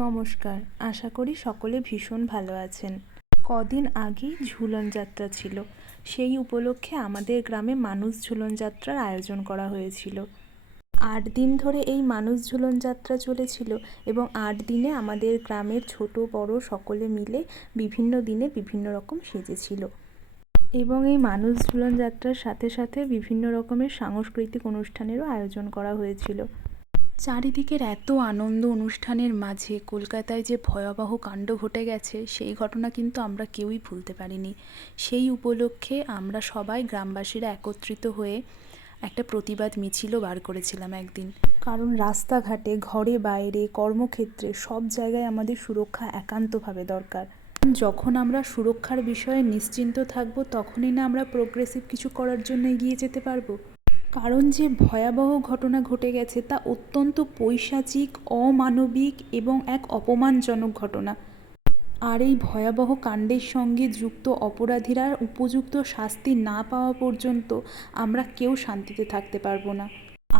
নমস্কার, আশা করি সকলে ভীষণ ভালো আছেন। কদিন আগেই ঝুলন যাত্রা ছিল। সেই উপলক্ষে আমাদের গ্রামে মানুষ ঝুলন যাত্রার আয়োজন করা হয়েছিল। ৮ দিন ধরে এই মানুষ ঝুলন যাত্রা চলেছিল এবং ৮ দিনে আমাদের গ্রামের ছোট বড় সকলে মিলে বিভিন্ন দিনে বিভিন্ন রকম সেজেছিল। এবং এই মানুষ ঝুলন যাত্রার সাথে সাথে বিভিন্ন রকমের সাংস্কৃতিক অনুষ্ঠানেরও আয়োজন করা হয়েছিল। চারিদিকের এত আনন্দ অনুষ্ঠানের মাঝে কলকাতায় যে ভয়াবহ কাণ্ড ঘটে গেছে সেই ঘটনা কিন্তু আমরা কেউই ভুলতে পারিনি। সেই উপলক্ষে আমরা সবাই গ্রামবাসীরা একত্রিত হয়ে একটা প্রতিবাদ মিছিলও বার করেছিলাম একদিন। কারণ রাস্তাঘাটে, ঘরে বাইরে, কর্মক্ষেত্রে সব জায়গায় আমাদের সুরক্ষা একান্তভাবে দরকার। যখন আমরা সুরক্ষার বিষয়ে নিশ্চিন্ত থাকব তখনই না আমরা প্রোগ্রেসিভ কিছু করার জন্য এগিয়ে যেতে পারবো। কারণ যে ভয়াবহ ঘটনা ঘটে গেছে তা অত্যন্ত পৈশাচিক, অমানবিক এবং এক অপমানজনক ঘটনা। আর এই ভয়াবহ কাণ্ডের সঙ্গে যুক্ত অপরাধীরা উপযুক্ত শাস্তি না পাওয়া পর্যন্ত আমরা কেউ শান্তিতে থাকতে পারবো না।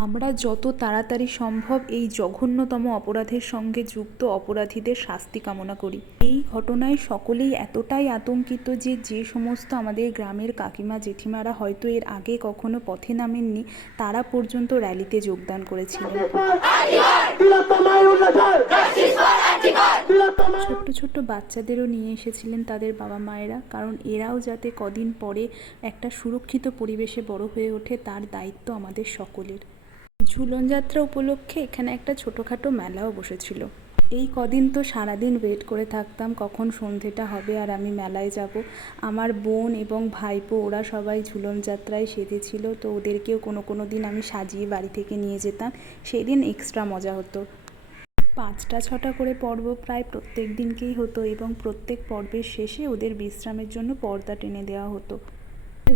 আমরা যত তাড়াতাড়ি সম্ভব এই জঘন্যতম অপরাধের সঙ্গে যুক্ত অপরাধীদের শাস্তি কামনা করি। এই ঘটনায় সকলেই এতটাই আতঙ্কিত যে সমস্ত আমাদের গ্রামের কাকিমা জেঠিমারা হয়তো এর আগে কখনো পথে নামেননি তারা পর্যন্ত র্যালিতে যোগদান করেছিলেন। ছোট্ট ছোট্ট বাচ্চাদেরও নিয়ে এসেছিলেন তাদের বাবা মায়েরা, কারণ এরাও যাতে কদিন পরে একটা সুরক্ষিত পরিবেশে বড় হয়ে ওঠে তার দায়িত্ব আমাদের সকলের। ঝুলন যাত্রা উপলক্ষে এখানে একটা ছোটোখাটো মেলাও বসেছিল। এই কদিন তো সারাদিন ওয়েট করে থাকতাম কখন সন্ধেটা হবে আর আমি মেলায় যাব। আমার বোন এবং ভাইপো ওরা সবাই ঝুলন যাত্রায় সেজেছিল, তো ওদেরকেও কোনো দিন আমি সাজিয়ে বাড়ি থেকে নিয়ে যেতাম। সেই দিন এক্সট্রা মজা হতো। 5টা 6টা করে পর্ব প্রায় প্রত্যেক দিনকেই হতো এবং প্রত্যেক পর্বের শেষে ওদের বিশ্রামের জন্য পর্দা টেনে দেওয়া হতো।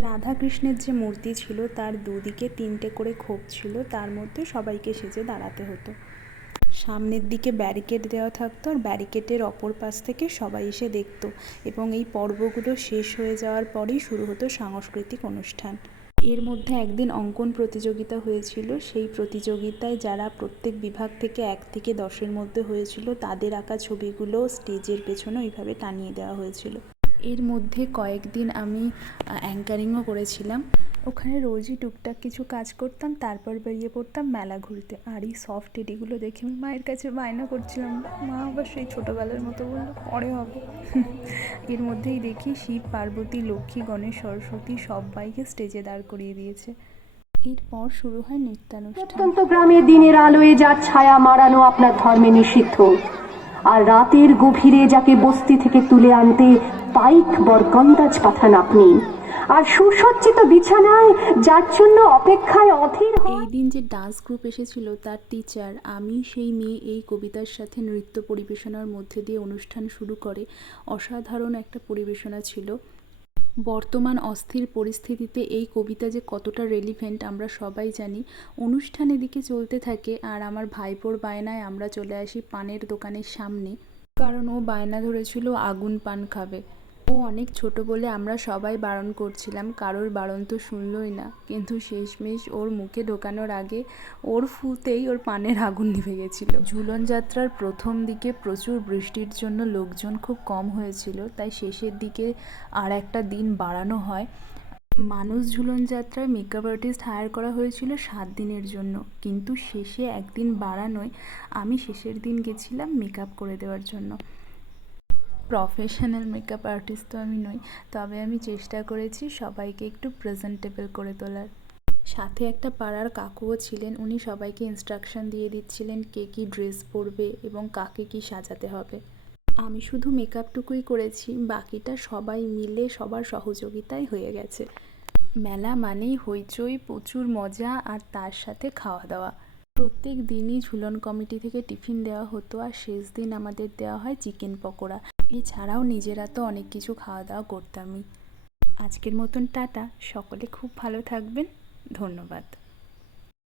রাধাকৃষ্ণের যে মূর্তি ছিল তার দুদিকে 3টে করে খোপ ছিল, তার মধ্যে সবাইকে সেজে দাঁড়াতে হতো। সামনের দিকে ব্যারিকেড দেওয়া থাকতো আর ব্যারিকেডের অপর পাশ থেকে সবাই এসে দেখতো এবং এই পর্বগুলো শেষ হয়ে যাওয়ার পরেই শুরু হতো সাংস্কৃতিক অনুষ্ঠান। এর মধ্যে একদিন অঙ্কন প্রতিযোগিতা হয়েছিল। সেই প্রতিযোগিতায় যারা প্রত্যেক বিভাগ থেকে 1 থেকে 10-এর মধ্যে হয়েছিল তাদের আঁকা ছবিগুলো স্টেজের পেছনে ওইভাবে টানিয়ে দেওয়া হয়েছিল। এর মধ্যে কয়েকদিন আমি অ্যাঙ্কারিংও করেছিলাম। ওখানে রোজই টুকটাক কিছু কাজ করতাম, তারপর বেরিয়ে পড়তাম মেলা ঘুরতে। আর এই সফট টেডিগুলো দেখে আমি মায়ের কাছে বায়না করছিলাম, মা আবার সেই ছোটোবেলার মতো বললো পরে হবে। এর মধ্যেই দেখি শিব, পার্বতী, লক্ষ্মী, গণেশ, সরস্বতী সবাইকে স্টেজে দাঁড় করিয়ে দিয়েছে। এরপর শুরু হয় নৃত্যানুষ্ঠান। গ্রামে দিনের আলোয় যার ছায়া মারানো আপনার ধর্মে নিষিদ্ধ, আর রাতের গভীরে যাকে বস্তি থেকে তুলে আনতে পাইক বরকন্দাজ পাঠান আপনি, আর সুসজ্জিত বিছানায় যার জন্য অপেক্ষায় অধীর। এই দিন যে ডান্স গ্রুপ এসেছিল তার টিচার আমি সেই মেয়ে এই কবিতার সাথে নৃত্য পরিবেশনার মধ্যে দিয়ে অনুষ্ঠান শুরু করে। অসাধারণ একটা পরিবেশনা ছিল। বর্তমান অস্থির পরিস্থিতিতে এই কবিতা যে কতটা রেলিভেন্ট আমরা সবাই জানি। অনুষ্ঠান এদিকে চলতে থাকে আর আমার ভাইপোর বায়নায় আমরা চলে আসি পানের দোকানের সামনে, কারণ ও বায়না ধরেছিল আগুন পান খাবে। ও অনেক ছোট বলে আমরা সবাই বারণ করছিলাম, কারোর বারণ তো শুনলই না, কিন্তু শেষমেশ ওর মুখে ঢোকানোর আগে ওর ফুতেই ওর পানের আগুন নিভে গেছিল। ঝুলন যাত্রার প্রথম দিকে প্রচুর বৃষ্টির জন্য লোকজন খুব কম হয়েছিল, তাই শেষের দিকে আর একটা দিন বাড়ানো হয়। মানুষ ঝুলন যাত্রায় মেকআপ আর্টিস্ট হায়ার করা হয়েছিল 7 দিনের জন্য, কিন্তু শেষে একদিন বাড়ানোয় আমি শেষের দিন গেছিলাম মেকআপ করে দেওয়ার জন্য। প্রফেশনাল মেকআপ আর্টিস্ট তো আমি নই, তবে আমি চেষ্টা করেছি সবাইকে একটু প্রেজেন্টেবল করে তোলার। সাথে একটা পাড়ার কাকুও ছিলেন, উনি সবাইকে ইনস্ট্রাকশন দিয়ে দিচ্ছিলেন কে কী ড্রেস পরবে এবং কাকে কী সাজাতে হবে। আমি শুধু মেকআপটুকুই করেছি, বাকিটা সবাই মিলে সবার সহযোগিতায় হয়ে গেছে। মেলা মানেই হইচই, প্রচুর মজা আর তার সাথে খাওয়া দাওয়া। প্রত্যেক দিনই ঝুলন কমিটি থেকে টিফিন দেওয়া হতো আর শেষ দিন আমাদের দেওয়া হয় চিকেন পকোড়া। এছাড়াও নিজেরা তো অনেক কিছু খাওয়া দাওয়া করতামই। আজকের মতন টাটা, সকলে খুব ভালো থাকবেন, ধন্যবাদ।